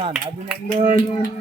sana. Abu